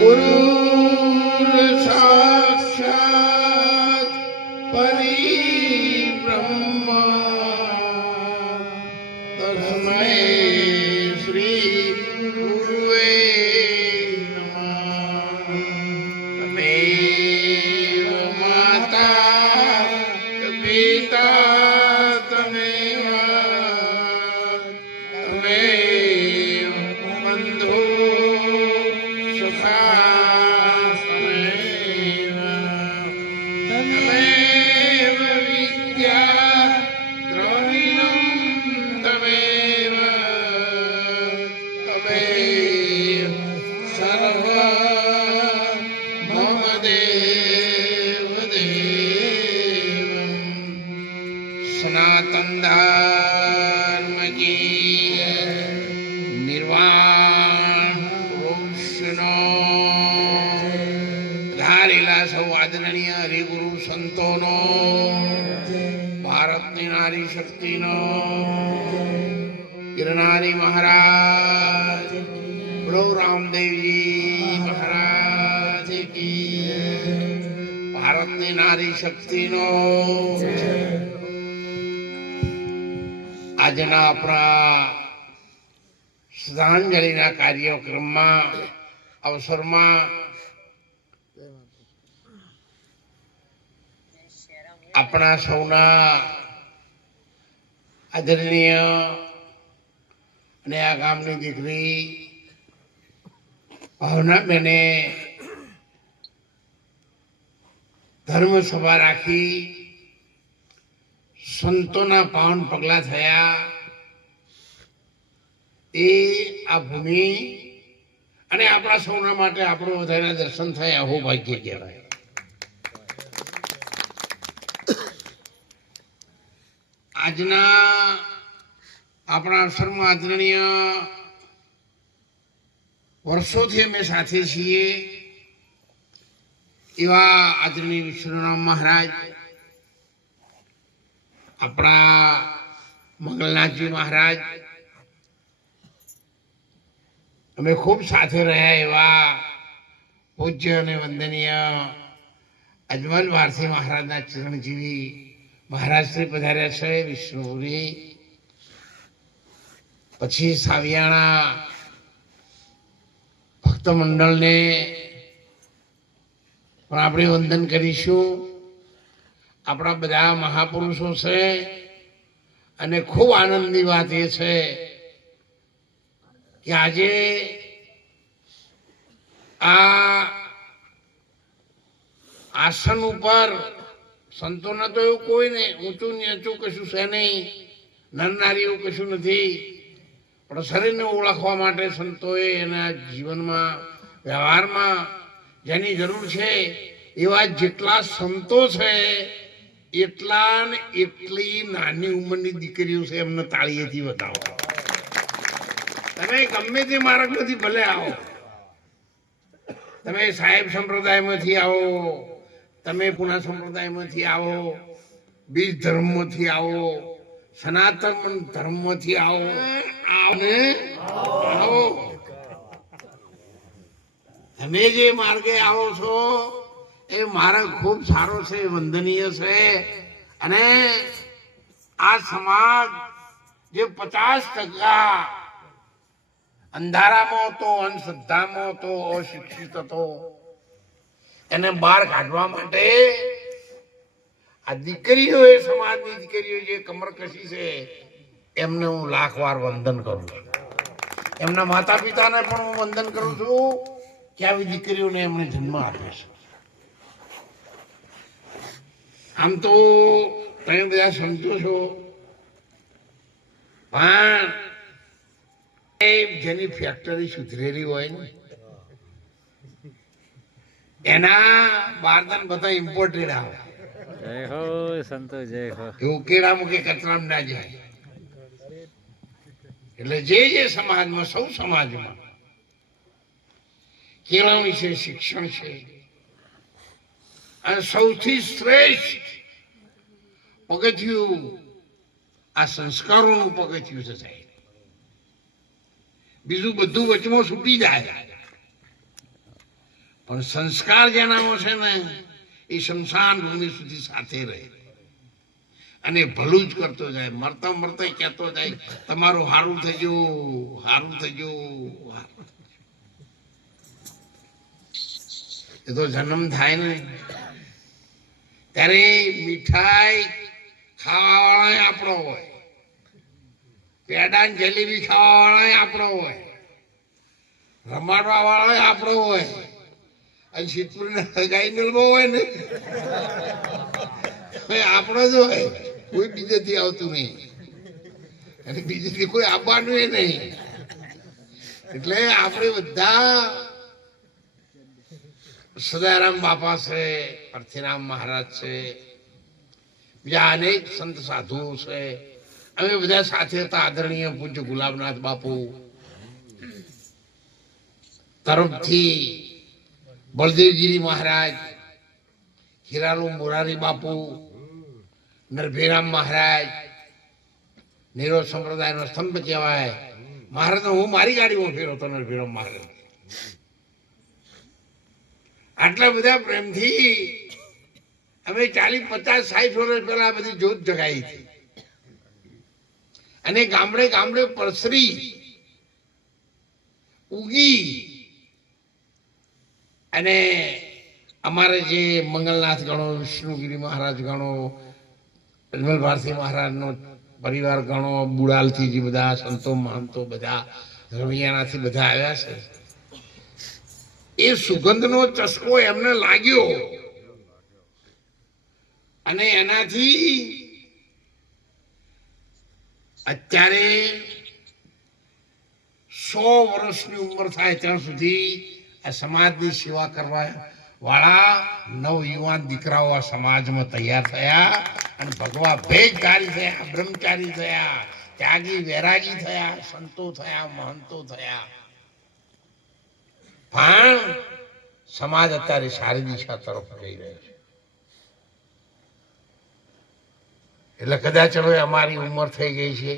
ગુરુ સંતોનો, ભારતની નારી શક્તિનો. ગિરનારી મહારાજ બોલો રામદેવજી મહારાજ કી ભારતની નારી શક્તિનો. આજના આપણા શ્રદ્ધાંજલિના કાર્યક્રમમાં, અવસરમાં આપણા સૌના આદરણીય અને આ ગામની દીકરી ભાવનાબેને ધર્મ સભા રાખી સંતોના પાવન પગલા થયા. એ આ ભૂમિ અને આપણા સૌના માટે આપણો બધાના દર્શન થયા આવું ભાગ્ય કહેવાય. આજના આપણા અવસરમાં આદરણીય વર્ષોથી અમે સાથે છીએ એવા આદરણીય વિષ્ણુરામ મહારાજ, આપણા મંગલનાથજી મહારાજ. અમે ખૂબ સાથે રહ્યા એવા પૂજ્ય અને વંદનીય અજમલ વારસી મહારાજના ચરણજીવી મહારાજ પધાર્યા છે વિષ્ણુપુરી પછી સાવિયાણા ભક્ત મંડળને પણ આપણે વંદન કરીશું. આપણા બધા મહાપુરુષો છે અને ખૂબ આનંદની વાત એ છે કે આજે આ આસન ઉપર સંતોના તો એવું કોઈ નહીં ઊંચું નીચું કશું છે નહીં. નરનારી એવું કશું નથી. પણ શરીરને ઓળખવા માટે સંતોએ એના જીવનમાં, વ્યવહારમાં જેની જરૂર છે, એવા જેટલા સંતો છે, એટલા ને એટલી નાની ઉંમરની દીકરીઓ છે એમને તાળીએથી બતાવો તમે ગમે તે માર્ગમાંથી ભલે આવો. તમે સાહેબ સંપ્રદાયમાંથી આવો. તમે પુના સંપ્રદાયમાંથી આવો, બીજ ધર્મમાંથી આવો, સનાતન ધર્મમાંથી આવો આવને આવો. તમે જે માર્ગે આવો છો, એ માર્ગ ખૂબ સારો છે, વંદનીય છે. અને આ સમાજ જે પચાસ ટકા અંધારામાં હતો, અંધશ્રદ્ધામાં હતો, અશિક્ષિત હતો એને બહાર કાઢવા માટે આ દીકરીઓ એ સમાજની દીકરીઓ જે કમર કશી છે, એમને હું લાખ વાર વંદન કરું છું. એમના માતા પિતાને પણ હું વંદન કરું છું કે આવી દીકરીઓને એમને જન્મ આપ્યો છે. આમ તો તમે બધા સમજો છો. પણ જેની ફેક્ટરી સુધરેલી હોય ને એના બારદાન બધા ઇમ્પોર્ટેડ આવે. જય હો સંતો જય હો. એવું કેળામાં મૂકે કચરામાં ના જાય. એટલે જે જે સમાજમાં સૌ સમાજમાં કેળવણી છે શિક્ષણ છે અને સૌથી શ્રેષ્ઠ પગથિયું આ સંસ્કારોનું પગથિયું છે સાહેબ. બીજું બધું વચમાં છૂટી જાય. પણ સંસ્કાર જેનામાં છે ને, એ શમશાન ભૂમિ સુધી સાથે રહે. અને ભલું જ કરતો જાય, મરતા મરતા કહેતો જાય, તમારું હારું થજો હારું થઈ ગયું એ તો જન્મ થાય ને. ત્યારે મીઠાઈ ખાવાવાળા આપણો હોય. પેડા જલેબી ખાવાવાળા આપણો હોય. રમાડવા વાળો આપણો હોય. અને સિદ્ધપુર ગાય બહુ હોય ને આપણો જ હોય. કોઈ બીજેથી આવતું નહીં. અને બીજેથી કોઈ આવવાનું એ નહીં. એટલે આપણે બધા સદારામ બાપા છે પરથીરામ મહારાજ છે, બીજા અનેક સંત સાધુઓ છે. અમે બધા સાથે હતા આદરણીય પૂજ્ય ગુલાબનાથ બાપુ. તરફથી બળદેવગીરી મહારાજ હિરાલુ મોરારી બાપુ, નરભીરામ મહારાજ, નીરો સંપ્રદાયનો સ્તંભ કહેવાય. મહારાજ, હું મારી ગાડીમાં ફેરવતો નરભીરામ મહારાજ. આટલા બધા પ્રેમથી અમે ચાલીસ પચાસ સાઠ વર્ષ પહેલા બધી જોત જગાઈ હતી. અને ગામડે ગામડે પરસરી, ઉગી અને અમારે જે મંગલનાથ ગણો, વિષ્ણુગીરી મહારાજ ગણો, અજમલ ભારતી મહારાજનો પરિવાર ગણો, બુડાલથી જે બધા સંતો, મહંતો, બધા રવિયાણાથી બધા આવ્યા છે, એ સુગંધનો ચસ્કો એમને લાગ્યો. અને એનાથી અત્યારે સો વર્ષની ઉંમર થાય ત્યાં સુધી આ સમાજની સેવા કરવા વાળા નવ યુવાન દીકરાઓ આ સમાજમાં તૈયાર થયા અને ભગવા ભેજધારી થયા, બ્રહ્મચારી થયા, ત્યાગી, વૈરાગી થયા, સંતો થયા, મહંતો થયા. પણ સમાજ અત્યારે સારી દિશા તરફ જઈ રહ્યો છે. એટલે કદાચ હવે અમારી ઉંમર થઈ ગઈ છે.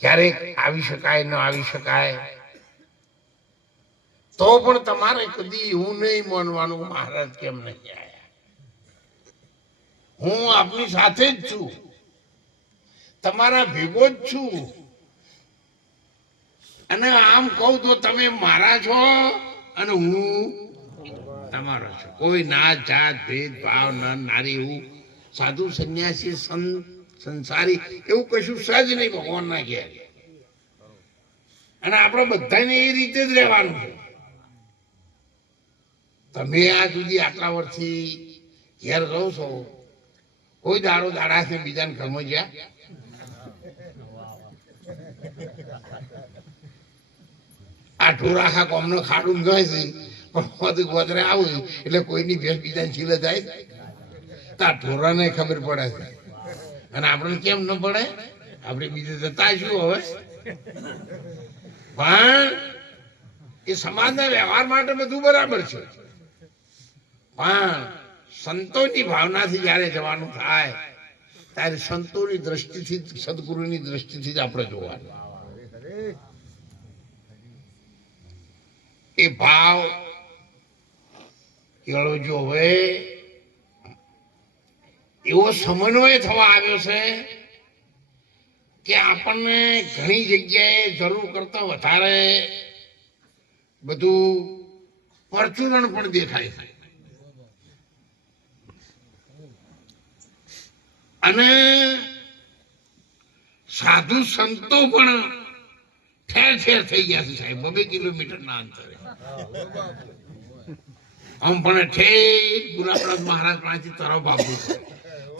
ક્યારેક આવી શકાય, ન આવી શકાય. તો પણ તમારે કદી એવું નહીં માનવાનું, મહારાજ કેમ નહીં આવ્યા હું આપની સાથે જ છું. તમારા ભેગો જ છું. અને આમ કહું તો તમે મારા છો અને હું તમારો છું. કોઈ નાત, જાત, ભેદ, ભાવ ન નારી એવું સાધુ, સંન્યાસી, સંત, સંસારી એવું કશું સજ નહીં, ભગવાનના ઘેર. અને આપણે બધાને એ રીતે જ રહેવાનું છે. તમે આ સુધી આટલા વર્ષથી ઘેર રહો છો? કોઈ દાડો દાડા છે બીજાને ઘરમાં ગયા આ ઢોરાખા કોમનો ખાડું ગય છે, પણ બધું ગોદરે આવું એટલે કોઈની ભેંસ બીજાને છીલે જાય? તો આ ઢોરાને ખબર પડે છે. અને આપણને કેમ ન પડે? આપણે બીજે જતા શું હવે. પણ એ સમાજના વ્યવહાર માટે બધું બરાબર છે. પણ સંતોની ભાવનાથી જ્યારે જવાનું થાય, ત્યારે સંતોની દ્રષ્ટિથી સદગુરુની દ્રષ્ટિથી જ આપણે જોવાનું. એ ભાવ કેળવજો હવે એવો સમન્વય થવા આવ્યો છે કે આપણને ઘણી જગ્યાએ જરૂર કરતા વધારે બધું પરચુરણ પણ દેખાય છે. અને સાધુ સંતો પણ ઠેર ઠેર થઈ ગયા છે સાહેબ. બબે કિલોમીટરના અંતરે. આમ પણ ઠેર ગુલાબરાજ મહારાજ પાસેથી તરફ આપવું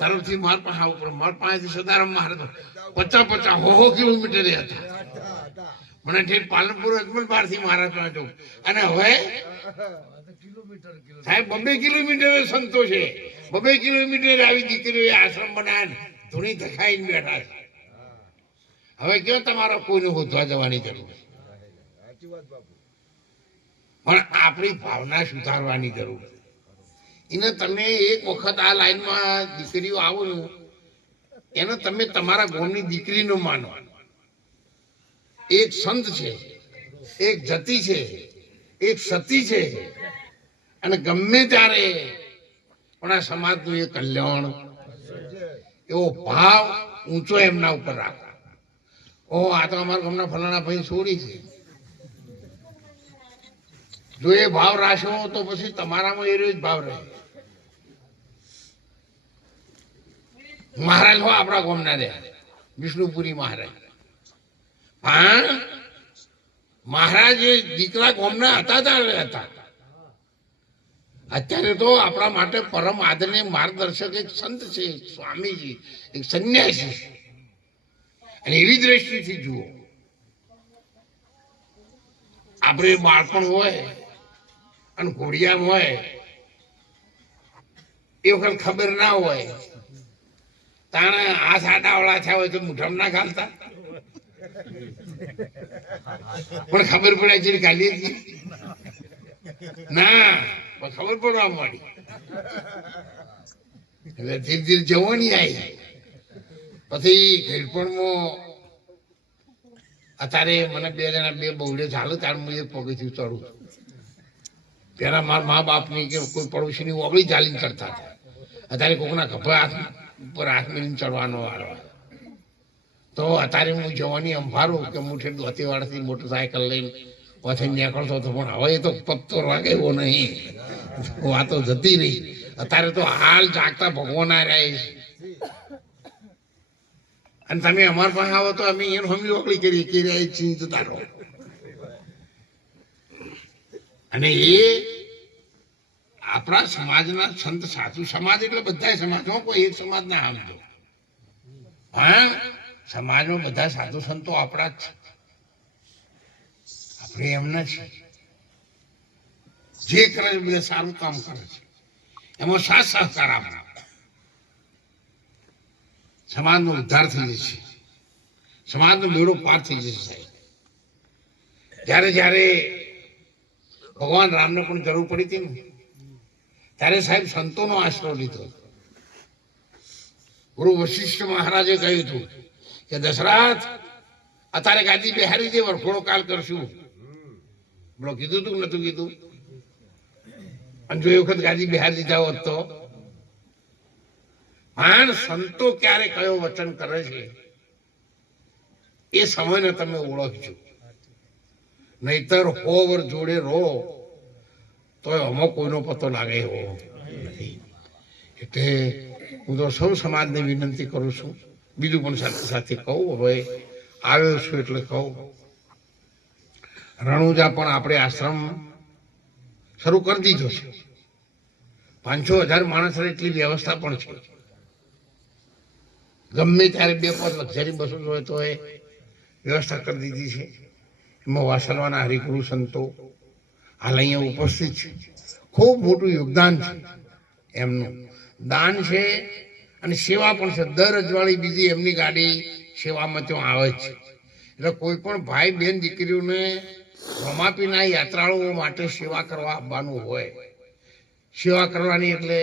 તરફથી માર પાસે ઉપર માર પાસેથી સદારામ મહારાજ પચાસ પચાસ હો હો કિલોમીટર હતા. મને ઠેર પાલનપુર અજમલ બહારથી મહારાજ પાસે અને હવે સાહેબ બબે કિલોમીટર સંતો છે. બબે કિલોમીટર આવી દીકરીઓ આશ્રમ બનાવીને ધૂણી ધખાઈને બેઠા છે. હવે કયો તમારો કોઈને હોધવા જવાની જરૂર? પણ આપણી ભાવના સુધારવાની જરૂર એને તમે એક વખત આ લાઈનમાં દીકરીઓ આવો ને એને તમે તમારા ગોમની દીકરીનો માનો. એક સંત છે એક જતી છે એક સતી છે અને ગમે ત્યારે પણ આ સમાજનું એ કલ્યાણ, એવો ભાવ ઊંચો એમના ઉપર રાખો. ઓ, આ તો અમારા ગામના ફલાણા ભાઈ છોડી છે. જો એ ભાવ રાશો તો પછી તમારામાં એ જ ભાવ રહે. મહારાજ હો આપણા ગામના રહ્યા. વિષ્ણુપુરી મહારાજ. પણ મહારાજ એ દીકરા ગામના હતા ત્યારે હતા. અત્યારે તો આપણા માટે પરમ આદરણીય માર્ગદર્શક એક સંત છે સ્વામીજી, એક સંન્યાસી. અને એવી દ્રષ્ટિથી જુઓ આપણે બાળપણ હોય અને ઘોડિયામ હોય, એ વખત ખબર ના હોય, તાણે આ સાડાવાળા થયા હોય તો મુઠમ ના ખાલતા પણ ખબર પડે છે ખાલી. ના ખબર પડવા માંડી એટલે ધીરે ધીરે જવાની આવી પછી ખેડપણમાં અત્યારે મને બે જણા બે બહુડે ચાલુ, ત્યારે હું એક પગથિયું ચડું પેલા મારા મા બાપની કે કોઈ પડોશીની ઓગળી ચાલીને ચડતા હતા. અત્યારે કોકના ખભા હાથ ઉપર હાથ મેળીને ચડવાનો વાળો તો અત્યારે હું જવાની અંભારું કે મુઠે દોતી વાળાથી મોટરસાયકલ લઈને પછી નીકળતો હતો પણ હવે તો પત્તો વાગે એવો નહીં. વાતો જતી રહી. અત્યારે તો હાલ જાગતા ભગવાન આ રહ્યા છે. અને તમે અમારા પાસે આવો તો અમે એનું હમી ઓકળી કરીએ કે રહ્યા છીએ રહો અને એ આપણા સમાજના સંત સાચું સમાજ એટલે બધા સમાજ કોઈ એક સમાજ ના સમજો હા, સમાજમાં બધા સાધુ સંતો આપણા જ છે. આપણે છે જે કરે છે બધા સારું કામ કરે છે. એમાં સાથ સહકાર આપણા સમાજનો ઉદ્ધાર થઈ જશે સમાજનો મેળો પાર થઈ જશે સાહેબ. જ્યારે જ્યારે ભગવાન રામને પણ જરૂર પડી હતી ને, ત્યારે સાહેબ સંતોનો આશરો લીધો. ગુરુ વશિષ્ઠ મહારાજે કહ્યું હતું કે, દશરથ, અત્યારે ગાદી બેહારી દે વરખોડો કાલ કરશું. બોલો, કીધું તું નતું કીધું? અને જો એ વખત ગાદી બિહાર દીધા હોત તો? પણ સંતો ક્યારે કયો વચન કરે છે? એ સમયને તમે ઓળખજો. નહીતર હોવર જોડે રહો તો અમો કોઈનો પતો લાગે એવો એટલે હું તો સૌ સમાજને વિનંતી કરું છું. બીજું પણ સાથે સાથે કહું, હવે આવ્યો છું એટલે કહું. રણુજા પણ આપણે આશ્રમ શરૂ કરી દીધો છે. પાંચસો હજાર માણસ એટલી વ્યવસ્થા પણ છે. ગમે ત્યારે બે પાંચ લક્ઝરી બસો હોય તો એ વ્યવસ્થા કરી દીધી છે. એમાં વાસણવાના હરિગુરુ સંતો હાલ અહીંયા ઉપસ્થિત છે. ખૂબ મોટું યોગદાન છે એમનું. દાન છે અને સેવા પણ છે. દર અજવાળી બીજી એમની ગાડી સેવામાં ત્યાં આવે જ છે. એટલે કોઈ પણ ભાઈ બેન દીકરીઓને રમાપીના યાત્રાળુઓ માટે સેવા કરવા આવવાનું હોય. સેવા કરવાની એટલે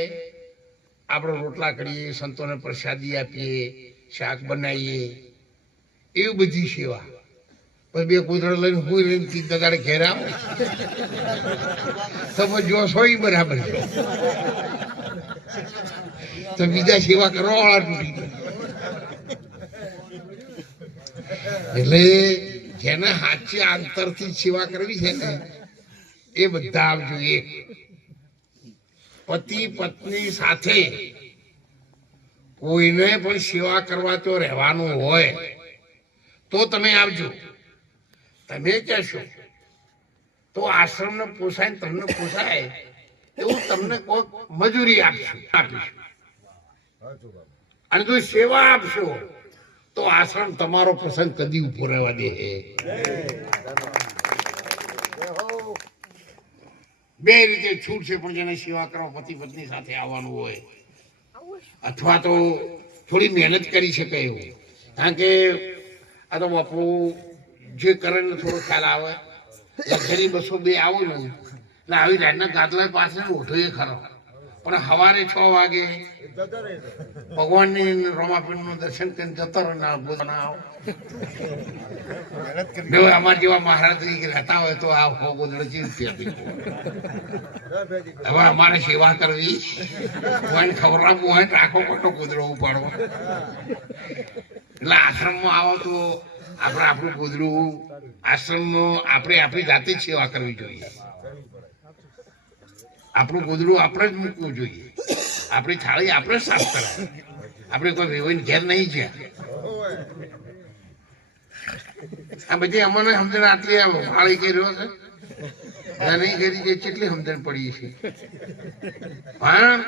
આપણે રોટલા કરીએ, સંતોને પ્રસાદી આપીએ, શાક બનાવીએ, એવી બધી સેવા. પછી બે કૂતરા લઈને હું લઈને તીન દગાડે ઘેર આવો. તમે જોશ સોય બરાબર તો બીજા સેવા કરવા વાળા તૂટી ગયા. એટલે જેને સાચી આંતરથી સેવા કરવી છે ને, એ બધા આવજો એક. પતિ પત્ની સાથે કોઈને પણ સેવા કરવા તો રહેવાનું હોય, તો તમે આવજો. તમે કહેશો, તો આશ્રમને પોસાય તમને પોસાય, એવું તમને કોઈ મજૂરી આપશું. આપીશું. અને જો સેવા આપશો તો આશ્રમ તમારો પ્રસંગ કદી ઊભો રહેવા દે બે રીતે છૂટ છે, પણ જેને સેવા કરવા પતિ પત્ની સાથે આવવાનું હોય. અથવા તો થોડી મહેનત કરી શકે એવું. કારણ કે આ તો બાપુ, જે કરે ને થોડો ખ્યાલ આવે. લક્ઝરી બસો બે આવો ને એટલે આવી રાતના ગાદલા પાસે ઓઢો એ ખરો. પણ સવારે છ વાગે ભગવાનની રોમાપીરનું દર્શન કરીને જતો રહે ના અમારા જેવા મહારાજ રહેતા હોય તો આ હો ગોદડો હવે અમારે સેવા કરવી. કોઈને ખવડાવવું હોય રાખો આખો મોટો ગોદડો ઉપાડવો. એટલે આશ્રમમાં આવો તો આપણે આપણું ગોદડું આશ્રમમાં આપણે આપણી જાતે જ સેવા કરવી જોઈએ. આપણું ગોદડું આપણે જ મૂકવું જોઈએ. આપણી થાળી આપણે સાફ કરાય આપણે કોઈ વેવાઈને ઘેર નહીં છે આ બધી અમને સમજણ આટલી ફાળી કર્યો છે. નાની કરી જે કેટલી સમજણ પડી છે. પણ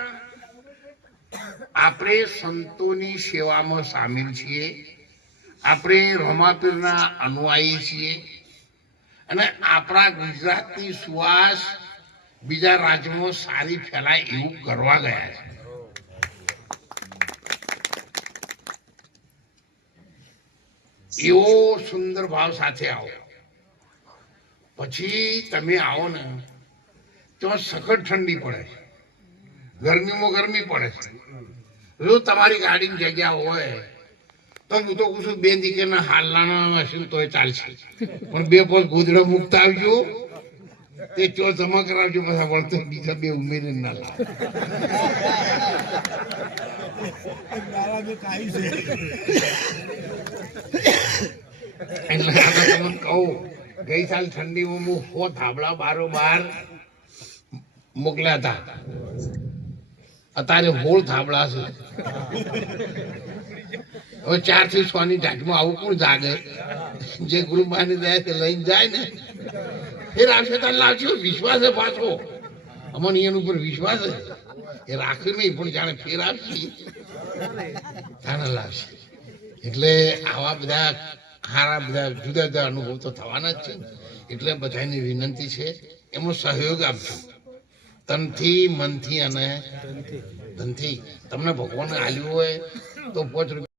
આપણે સંતોની સેવામાં સામેલ છીએ. આપણે રોમાપીરના અનુયાયી છીએ. અને આપણા ગુજરાતની સુવાસ બીજા રાજ્યોમાં સારી ફેલાય એવું કરવા ગયા છે. એવો સુંદર ભાવ સાથે આવો. પછી તમે આવો ને તો સખત ઠંડી પડે છે. ગરમીમાં ગરમી પડે છે. જો તમારી ગાડીની જગ્યા હોય, તો હું તો કુછું બે દીકરીના હાલના હશે તોય ચાલશે. પણ બે પર ગોદડા મુકતા આવજો. તે ચો જમા કરાવજો બધા વળતો, બીજા બે ઉમેરી ના લાવ એટલે તમને કહું, ગઈ સાલ ઠંડીમાં હું હો થાબડા બારો બાર મોકલ્યા હતા. અત્યારે હોળ થાબડા છે. હવે ચારથી છ ની આવું કોણ જાગે? જે ગુરુબાની દયા લઈને જાય ને આવશે તાર લાવશે વિશ્વાસ પાછો. અમને એના ઉપર વિશ્વાસ એ રાખ્યું નહીં પણ જાણે ફેર આપશે. જાણે લાવશે. એટલે આવા બધા સારા બધા જુદા જુદા અનુભવ તો થવાના જ છે. એટલે બધાની વિનંતી છે, એમનો સહયોગ આપજો. તનથી, મનથી અને ધનથી. તમને ભગવાન આલ્યું હોય તો પોચ રૂપિયા